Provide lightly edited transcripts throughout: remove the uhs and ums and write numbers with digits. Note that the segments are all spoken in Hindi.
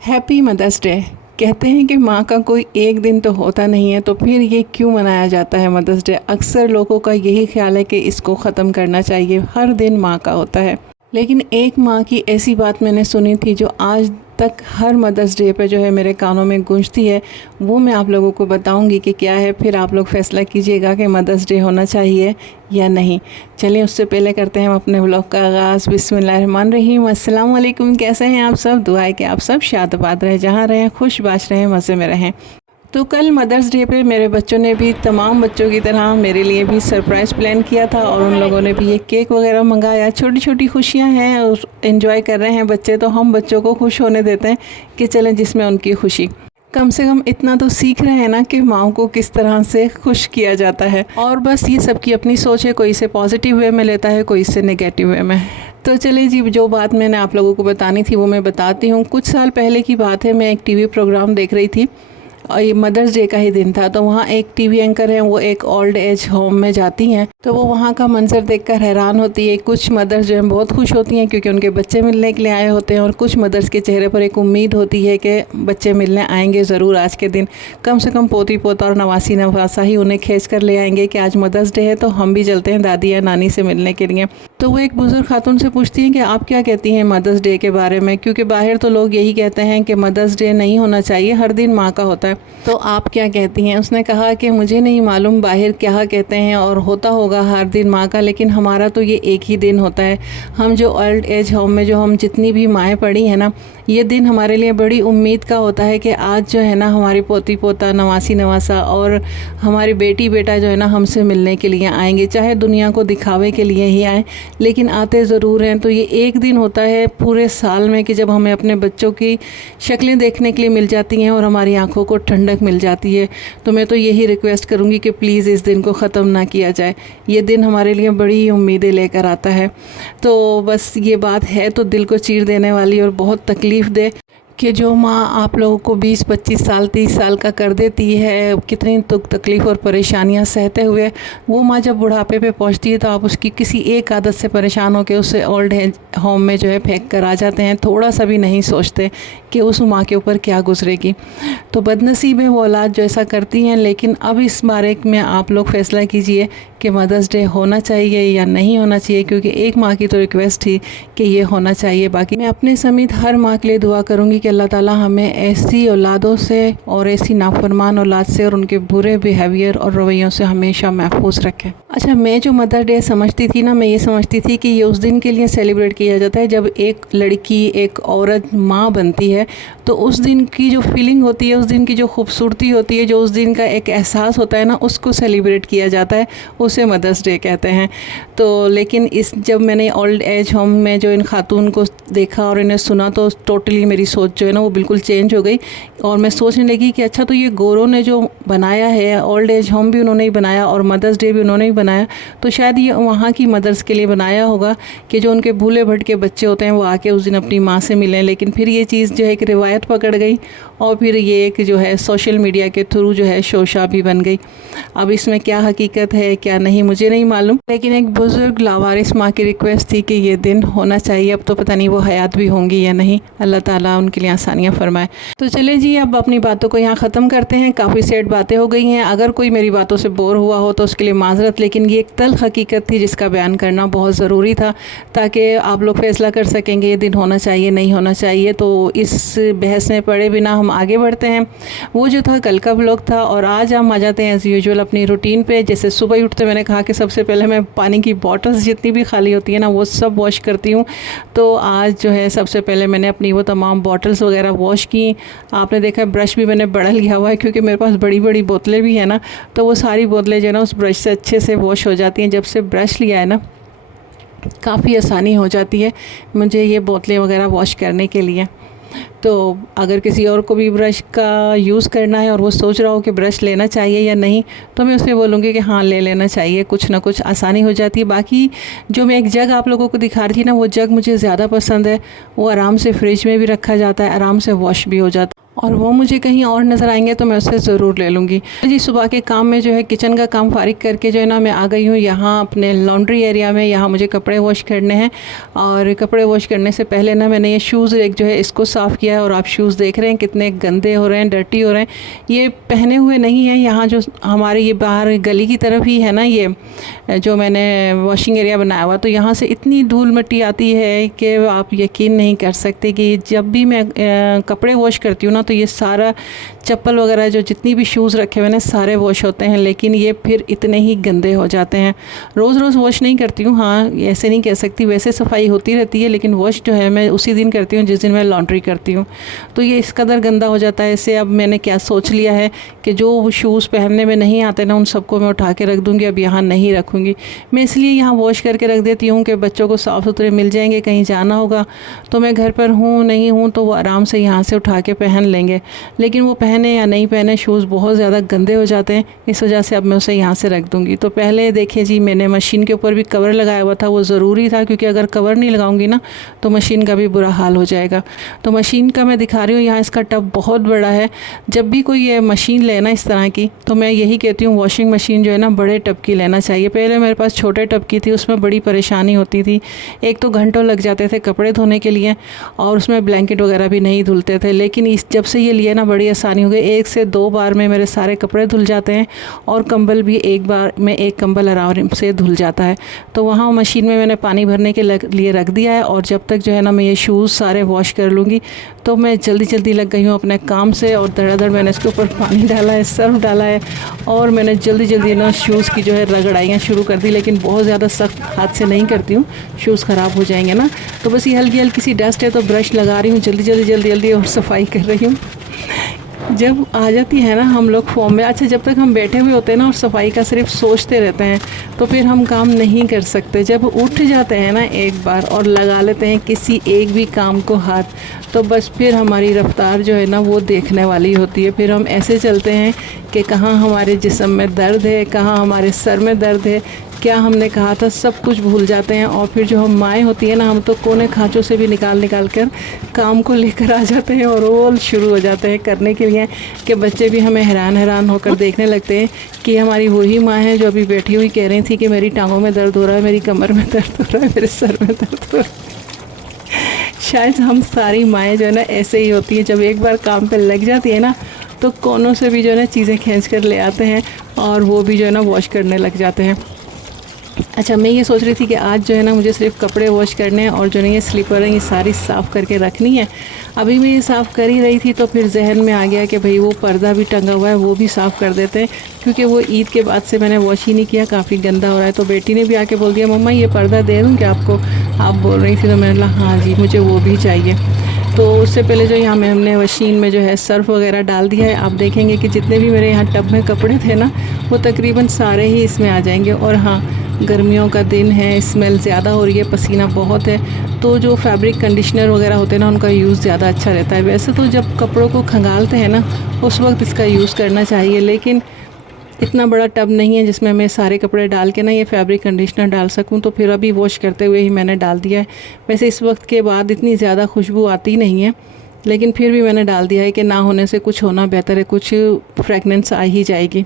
Happy mother's day. कहते हैं कि माँ का कोई एक दिन तो होता नहीं है, तो फिर ये क्यों मनाया जाता है मदर्स डे। अक्सर लोगों का यही ख्याल है कि इसको ख़त्म करना चाहिए, हर दिन माँ का होता है। लेकिन एक माँ की ऐसी बात मैंने सुनी थी जो आज तक हर मदर्स डे पे जो है मेरे कानों में गूंजती है। वो मैं आप लोगों को बताऊंगी कि क्या है, फिर आप लोग फैसला कीजिएगा कि मदर्स डे होना चाहिए या नहीं। चलिए उससे पहले करते हैं हम अपने व्लॉग का आगाज़। बिस्मिल्लाहिर्रहमानिर्रहीम। अस्सलाम वालेकुम। कैसे हैं आप सब? दुआ है कि आप सब शाद-आबाद रहें, जहाँ रहें खुश बाश रहें, मज़े में रहें। तो कल मदर्स डे पे मेरे बच्चों ने भी तमाम बच्चों की तरह मेरे लिए भी सरप्राइज़ प्लान किया था और उन लोगों ने भी ये केक वगैरह मंगाया। छोटी छोटी खुशियाँ हैं और एंजॉय कर रहे हैं बच्चे, तो हम बच्चों को खुश होने देते हैं कि चलें जिसमें उनकी खुशी। कम से कम इतना तो सीख रहे हैं ना कि माँ को किस तरह से खुश किया जाता है। और बस ये सबकी अपनी सोच है, कोई इसे पॉजिटिव वे में लेता है, कोई इसे नेगेटिव वे में। तो चलिए जी, जो बात मैंने आप लोगों को बतानी थी वो मैं बताती हूँ। कुछ साल पहले की बात है, मैं एक टीवी प्रोग्राम देख रही थी और ये मदर्स डे का ही दिन था। तो वहाँ एक टीवी एंकर हैं, वो एक ओल्ड एज होम में जाती हैं, तो वो वहाँ का मंजर देखकर हैरान होती है। कुछ मदर्स जो हैं बहुत खुश होती हैं क्योंकि उनके बच्चे मिलने के लिए आए होते हैं, और कुछ मदर्स के चेहरे पर एक उम्मीद होती है कि बच्चे मिलने आएंगे ज़रूर आज के दिन। कम से कम पोती पोता और नवासी नवासा ही उन्हें खींच कर ले आएंगे कि आज मदर्स डे है तो हम भी चलते हैं दादी या नानी से मिलने के लिए। तो वो एक बुज़ुर्ग खातून से पूछती हैं कि आप क्या कहती हैं मदर्स डे के बारे में, क्योंकि बाहर तो लोग यही कहते हैं कि मदर्स डे नहीं होना चाहिए, हर दिन माँ का होता है। तो आप क्या कहती हैं? उसने कहा कि मुझे नहीं मालूम बाहर क्या कहते हैं और होता होगा हर दिन माँ का, लेकिन हमारा तो ये एक ही दिन होता है। हम जो ओल्ड एज होम में जो हम जितनी भी माएँ पड़ी हैं ना, ये दिन हमारे लिए बड़ी उम्मीद का होता है कि आज जो है ना हमारी पोती पोता नवासी नवासा और हमारी बेटी बेटा जो है ना हमसे मिलने के लिए आएंगे। चाहे दुनिया को दिखावे के लिए ही आए, लेकिन आते ज़रूर हैं। तो ये एक दिन होता है पूरे साल में कि जब हमें अपने बच्चों की शक्लें देखने के लिए मिल जाती हैं और हमारी आंखों को ठंडक मिल जाती है। तो मैं तो यही रिक्वेस्ट करूँगी कि प्लीज़ इस दिन को ख़त्म ना किया जाए। ये दिन हमारे लिए बड़ी उम्मीदें लेकर आता है। तो बस ये बात है तो दिल को चीर देने वाली और बहुत तकलीफ़ दे कि जो माँ आप लोगों को 20-25 साल 30 साल का कर देती है, कितनी तकलीफ़ और परेशानियाँ सहते हुए, वो माँ जब बुढ़ापे पे पहुँचती है तो आप उसकी किसी एक आदत से परेशान होकर उसे ओल्ड एज होम में जो है फेंक कर आ जाते हैं। थोड़ा सा भी नहीं सोचते कि उस माँ के ऊपर क्या गुजरेगी। तो बदनसीब है वो औलाद जो ऐसा करती हैं। लेकिन अब इस बारे में आप लोग फैसला कीजिए कि मदर्स डे होना चाहिए या नहीं होना चाहिए, क्योंकि एक माँ की तो रिक्वेस्ट थी कि ये होना चाहिए। बाकी मैं अपने समेत हर माँ के लिए दुआ करूँगी कि अल्लाह ताला हमें ऐसी औलादों से और ऐसी नाफरमान औलाद से और उनके बुरे बिहेवियर और रवैयों से हमेशा महफूज रखें। अच्छा, मैं जो मदर डे समझती थी ना, मैं ये समझती थी कि ये उस दिन के लिए सेलिब्रेट किया जाता है जब एक लड़की एक औरत माँ बनती है। तो उस दिन की जो फीलिंग होती है, उस दिन की जो खूबसूरती होती है, जो उस दिन का एक एहसास होता है ना, उसको सेलिब्रेट किया जाता है, उसे मदर्स डे कहते हैं। तो लेकिन जब मैंने ओल्ड एज होम में जो इन खातून को देखा और इन्हें सुना तो टोटली मेरी सोच जो है ना वो बिल्कुल चेंज हो गई। और मैं सोचने लगी कि अच्छा, तो ये गोरों ने जो बनाया है, ओल्ड एज होम भी उन्होंने ही बनाया और मदर्स डे भी उन्होंने ही बनाया, तो शायद ये वहाँ की मदर्स के लिए बनाया होगा कि जो उनके भूले भटके बच्चे होते हैं वो आके उस दिन अपनी माँ से मिलें। लेकिन फिर ये चीज़ जो है एक रिवायत पकड़ गई और फिर ये एक जो है सोशल मीडिया के थ्रू जो है शोशा भी बन गई। अब इसमें क्या हकीकत है क्या नहीं मुझे नहीं मालूम, लेकिन एक बुज़ुर्ग लावारिस माँ की रिक्वेस्ट थी कि ये दिन होना चाहिए। अब तो पता नहीं वो हयात भी होंगी या नहीं, अल्लाह ताला उनके लिए आसानियाँ फरमाए। तो चले जी, अब अपनी बातों को यहाँ ख़त्म करते हैं। काफ़ी सेट बातें हो गई हैं। अगर कोई मेरी बातों से बोर हुआ हो तो उसके लिए माजरत, लेकिन ये एक तल्ख़ हकीकत थी जिसका बयान करना बहुत ज़रूरी था ताकि आप लोग फ़ैसला कर सकेंगे ये दिन होना चाहिए नहीं होना चाहिए। तो इस बहस में पड़े बिना हम आगे बढ़ते हैं। वो जो था कल का व्लॉग था और आज हम आ जाते हैं एज़ यूजुअल अपनी रूटीन पे। जैसे सुबह ही उठते मैंने कहा कि सबसे पहले मैं पानी की बॉटल्स जितनी भी खाली होती है ना वो सब वॉश करती हूँ। तो आज जो है सबसे पहले मैंने अपनी वो तमाम बॉटल्स वगैरह वॉश की। आपने देखा ब्रश भी मैंने बड़ा लिया हुआ है क्योंकि मेरे पास बड़ी बड़ी बोतलें भी हैं ना, तो वो सारी बोतलें जो है ना उस ब्रश से अच्छे से वॉश हो जाती हैं। जब से ब्रश लिया है ना काफ़ी आसानी हो जाती है मुझे ये बोतलें वगैरह वॉश करने के लिए। तो अगर किसी और को भी ब्रश का यूज़ करना है और वो सोच रहा हो कि ब्रश लेना चाहिए या नहीं, तो मैं उससे बोलूँगी कि हाँ ले लेना चाहिए, कुछ ना कुछ आसानी हो जाती है। बाकी जो मैं एक जग आप लोगों को दिखा रही थी ना, वो जग मुझे ज़्यादा पसंद है। वो आराम से फ्रिज में भी रखा जाता है, आराम से वॉश भी हो जाता है और वो मुझे कहीं और नज़र आएंगे तो मैं उससे ज़रूर ले लूँगी। जी सुबह के काम में जो है किचन का काम फारिग करके जो है ना मैं आ गई हूँ यहाँ अपने लॉन्ड्री एरिया में। यहाँ मुझे कपड़े वॉश करने हैं और कपड़े वॉश करने से पहले ना मैंने ये शूज़ रेक जो है इसको साफ़ किया है। और आप शूज़ देख रहे हैं कितने गंदे हो रहे हैं, डर्टी हो रहे हैं। ये पहने हुए नहीं है, यहाँ जो हमारे ये बाहर गली की तरफ ही है ना ये जो मैंने वॉशिंग एरिया बनाया हुआ, तो यहाँ से इतनी धूल मिट्टी आती है कि आप यकीन नहीं कर सकते कि जब भी मैं कपड़े वॉश करती हूँ ना तो ये सारा चप्पल वगैरह जो जितनी भी शूज़ रखे हुए हैं सारे वॉश होते हैं, लेकिन ये फिर इतने ही गंदे हो जाते हैं। रोज़ रोज़ वॉश नहीं करती हूँ, हाँ ऐसे नहीं कह सकती, वैसे सफाई होती रहती है, लेकिन वॉश जो है मैं उसी दिन करती हूँ जिस दिन मैं लॉन्ड्री करती हूँ। तो ये इस कदर गंदा हो जाता है। इससे अब मैंने क्या सोच लिया है कि जो शूज़ पहनने में नहीं आते ना उन सबको मैं उठा के रख दूँगी, अब यहाँ नहीं रखूँगी मैं। इसलिए यहाँ वॉश करके रख देती हूँ कि बच्चों को साफ़ सुथरे मिल जाएंगे, कहीं जाना होगा तो मैं घर पर हूँ नहीं हूँ तो वो आराम से यहाँ से उठा के पहन लेंगे। लेकिन वो पहने या नहीं पहने शूज़ बहुत ज़्यादा गंदे हो जाते हैं, इस वजह से अब मैं उसे यहाँ से रख दूँगी। तो पहले देखिए जी मैंने मशीन के ऊपर भी कवर लगाया हुआ था, वो ज़रूरी था क्योंकि अगर कवर नहीं लगाऊंगी ना तो मशीन का भी बुरा हाल हो जाएगा। तो मशीन का मैं दिखा रही हूँ, यहाँ इसका टब बहुत बड़ा है। जब भी कोई ये मशीन लेना इस तरह की तो मैं यही कहती हूँ वॉशिंग मशीन जो है ना बड़े टब की लेना चाहिए। पहले मेरे पास छोटे टब की थी, उसमें बड़ी परेशानी होती थी। एक तो घंटों लग जाते थे कपड़े धोने के लिए और उसमें ब्लैंकेट वगैरह भी नहीं धुलते थे। लेकिन इस जब से ये लिया ना बड़ी आसानी हो गई, 1 से 2 बार में मेरे सारे कपड़े धुल जाते हैं और कंबल भी एक बार में एक कंबल आराम से धुल जाता है। तो वहाँ मशीन में मैंने पानी भरने के लिए रख दिया है और जब तक जो है ना मैं ये शूज़ सारे वॉश कर लूँगी। तो मैं जल्दी जल्दी लग गई हूँ अपने काम से और धड़ाधड़ मैंने इसके ऊपर पानी डाला है, सर्फ डाला है और मैंने जल्दी जल्दी ना शूज़ की जो है रगड़ाइयाँ शुरू कर दी। लेकिन बहुत ज़्यादा सख्त हाथ से नहीं करती हूँ, शूज़ ख़राब हो जाएंगे ना। तो बस ये हल्की हल्की सी डस्ट है तो ब्रश लगा रही हूँ जल्दी और सफाई कर रही हूँ। जब आ जाती है ना हम लोग फॉर्म में, अच्छा जब तक हम बैठे हुए होते हैं ना और सफाई का सिर्फ सोचते रहते हैं तो फिर हम काम नहीं कर सकते। जब उठ जाते हैं ना एक बार और लगा लेते हैं किसी एक भी काम को हाथ, तो बस फिर हमारी रफ्तार जो है ना वो देखने वाली होती है। फिर हम ऐसे चलते हैं कि कहाँ हमारे जिस्म में दर्द है, कहाँ हमारे सर में दर्द है, क्या हमने कहा था, सब कुछ भूल जाते हैं। और फिर जो हम माएँ होती है ना, हम तो कोने खाँचों से भी निकाल कर काम को लेकर आ जाते हैं और रोल शुरू हो जाते हैं करने के लिए कि बच्चे भी हमें हैरान होकर देखने लगते हैं कि हमारी वही माँ है जो अभी बैठी हुई कह रही थी कि मेरी टांगों में दर्द हो रहा है, मेरी कमर में दर्द हो रहा है, मेरे सर में दर्द हो रहा है। शायद हम सारी माएँ जो है ना ऐसे ही होती हैं, जब एक बार काम पे लग जाती है ना तो कोनों से भी जो है ना चीज़ें खींच कर ले आते हैं और वो भी जो है ना वॉश करने लग जाते हैं। अच्छा मैं ये सोच रही थी कि आज जो है ना मुझे सिर्फ कपड़े वॉश करने हैं और जो नहीं ये स्लीपर है ये सारी साफ़ करके रखनी है। अभी मैं ये साफ़ कर ही रही थी तो फिर जहन में आ गया कि भाई वो पर्दा भी टंगा हुआ है वो भी साफ़ कर देते हैं, क्योंकि वो ईद के बाद से मैंने वॉश ही नहीं किया, काफ़ी गंदा हो रहा है। तो बेटी ने भी आके बोल दिया मम्मा ये पर्दा दे दूँ क्या आपको, आप बोल रही थी। तो मैंने बोला हाँ जी मुझे वो भी चाहिए। तो उससे पहले जो यहाँ में हमने मशीन में जो है सर्फ वगैरह डाल दिया है। आप देखेंगे कि जितने भी मेरे यहाँ टब में कपड़े थे ना वो तकरीबन सारे ही इसमें आ जाएंगे। और हाँ गर्मियों का दिन है, स्मेल ज़्यादा हो रही है, पसीना बहुत है, तो जो फैब्रिक कंडीशनर वगैरह होते हैं ना उनका यूज़ ज़्यादा अच्छा रहता है। वैसे तो जब कपड़ों को खंगालते हैं ना उस वक्त इसका यूज़ करना चाहिए, लेकिन इतना बड़ा टब नहीं है जिसमें मैं सारे कपड़े डाल के ना ये फैब्रिक कंडीशनर डाल सकूं। तो फिर अभी वॉश करते हुए ही मैंने डाल दिया है। वैसे इस वक्त के बाद इतनी ज़्यादा खुशबू आती नहीं है, लेकिन फिर भी मैंने डाल दिया है कि ना होने से कुछ होना बेहतर है, कुछ फ्रेगनेंस आ ही जाएगी।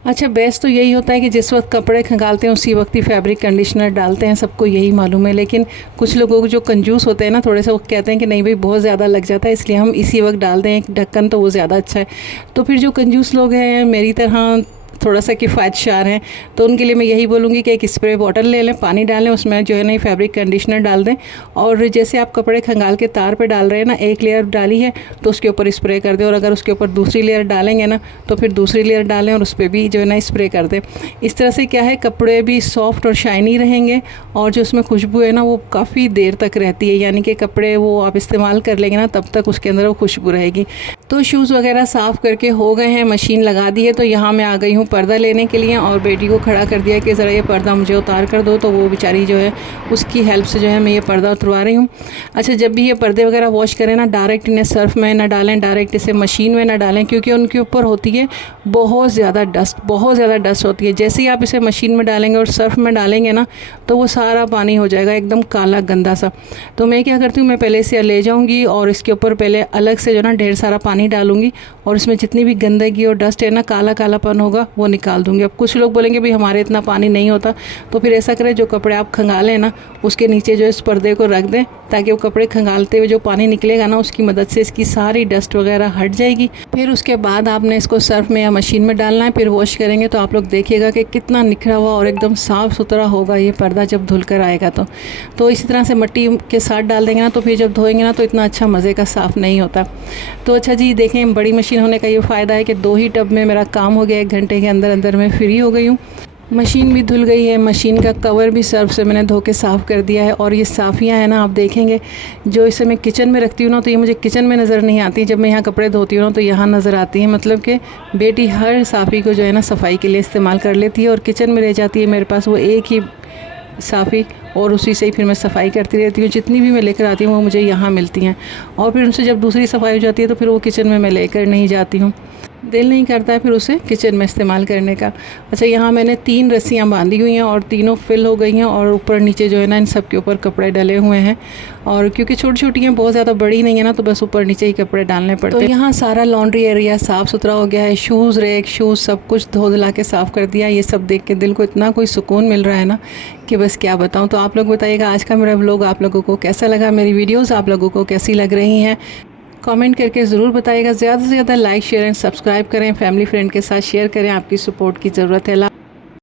अच्छा बेस्ट तो यही होता है कि जिस वक्त कपड़े खंगालते हैं उसी वक्त ही फैब्रिक कंडीशनर डालते हैं, सबको यही मालूम है। लेकिन कुछ लोगों को जो कंजूस होते हैं ना थोड़े से, वो कहते हैं कि नहीं भाई बहुत ज़्यादा लग जाता है इसलिए हम इसी वक्त डाल दें एक ढक्कन तो वो ज़्यादा अच्छा है। तो फिर जो कंजूस लोग हैं मेरी तरह थोड़ा सा किफ़ायतशार हैं तो उनके लिए मैं यही बोलूँगी कि एक स्प्रे बॉटल ले लें, पानी डालें, उसमें जो है ना फैब्रिक कंडीशनर डाल दें और जैसे आप कपड़े खंगाल के तार पे डाल रहे हैं ना, एक लेयर डाली है तो उसके ऊपर स्प्रे कर दें, और अगर उसके ऊपर दूसरी लेयर डालेंगे ना तो फिर दूसरी लेयर डालें और उस पर भी जो है ना स्प्रे कर दें। इस तरह से क्या है कपड़े भी सॉफ्ट और शाइनी रहेंगे और जो उसमें खुशबू है ना वो काफ़ी देर तक रहती है, यानी कि कपड़े वो आप इस्तेमाल कर लेंगे ना तब तक उसके अंदर वो खुशबू रहेगी। तो शूज़ वगैरह साफ़ करके हो गए हैं, मशीन लगा दी है। तो यहाँ मैं आ गई हूँ पर्दा लेने के लिए और बेटी को खड़ा कर दिया कि ज़रा ये पर्दा मुझे उतार कर दो। तो वो बेचारी जो है उसकी हेल्प से जो है मैं ये पर्दा उतरवा रही हूँ। अच्छा जब भी ये पर्दे वगैरह वॉश करें ना डायरेक्ट इन्हें सर्फ में ना डालें, डायरेक्ट इसे मशीन में ना डालें, क्योंकि उनके ऊपर होती है बहुत ज़्यादा डस्ट होती है। जैसे ही आप इसे मशीन में डालेंगे और सर्फ में डालेंगे ना तो वो सारा पानी हो जाएगा एकदम काला गंदा सा। तो मैं क्या करती हूँ, मैं पहले इसे ले जाऊँगी और इसके ऊपर पहले अलग से जो ना ढेर सारा पानी पानी डालूंगी और इसमें जितनी भी गंदगी और डस्ट है ना, काला कालापन होगा, वो निकाल दूंगी। अब कुछ लोग बोलेंगे भाई हमारे इतना पानी नहीं होता, तो फिर ऐसा करें, जो कपड़े आप खंगालें ना उसके नीचे जो इस पर्दे को रख दें, ताकि वो कपड़े खंगालते हुए जो पानी निकलेगा ना उसकी मदद से इसकी सारी डस्ट वगैरह हट जाएगी। फिर उसके बाद आपने इसको सर्फ में या मशीन में डालना है, फिर वॉश करेंगे तो आप लोग देखिएगा कि कितना निखरा हुआ और एकदम साफ़ सुथरा होगा ये पर्दा जब धुल कर आएगा। तो इसी तरह से मिट्टी के साथ डाल देंगे ना, तो फिर जब धोएंगे ना तो इतना अच्छा मज़े का साफ़ नहीं होता। तो अच्छा जी, देखें बड़ी मशीन होने का ये फ़ायदा है कि 2 ही टब में मेरा काम हो गया, 1 घंटे के अंदर अंदर मैं फ्री हो गई हूँ। मशीन भी धुल गई है, मशीन का कवर भी सर्फ से मैंने धो के साफ़ कर दिया है। और ये साफ़ियाँ हैं ना, आप देखेंगे जो इसे मैं किचन में रखती हूँ ना, तो ये मुझे किचन में नज़र नहीं आती, जब मैं यहाँ कपड़े धोती हूँ ना तो यहाँ नज़र आती है। मतलब कि बेटी हर साफ़ी को जो है ना सफाई के लिए इस्तेमाल कर लेती है और किचन में रह जाती है मेरे पास वो एक ही साफ़ी, और उसी से ही फिर मैं सफाई करती रहती हूँ। जितनी भी मैं लेकर आती हूँ वो मुझे यहाँ मिलती हैं, और फिर उनसे जब दूसरी सफाई हो जाती है तो फिर वो किचन में मैं लेकर नहीं जाती हूँ, दिल नहीं करता है फिर उसे किचन में इस्तेमाल करने का। अच्छा, यहाँ मैंने 3 रस्सियाँ बांधी हुई हैं और तीनों फिल हो गई हैं, और ऊपर नीचे जो है ना इन सब के ऊपर कपड़े डले हुए हैं। और क्योंकि छोटी छोटी हैं, बहुत ज़्यादा बड़ी नहीं है ना, तो बस ऊपर नीचे ही कपड़े डालने पड़ते हैं। तो यहाँ सारा लॉन्ड्री एरिया साफ़ सुथरा हो गया है, शूज़ रैक, शूज़ सब कुछ धो धुला के साफ़ कर दिया। ये सब देख के दिल को इतना कोई सुकून मिल रहा है ना कि बस क्या बताऊँ। तो आप लोग बताइएगा आज का मेरा व्लॉग आप लोगों को कैसा लगा, मेरी वीडियोज़ आप लोगों को कैसी लग रही हैं, कमेंट करके ज़रूर बताइएगा। ज़्यादा से ज़्यादा लाइक शेयर एंड सब्सक्राइब करें, फैमिली फ्रेंड के साथ शेयर करें, आपकी सपोर्ट की ज़रूरत है।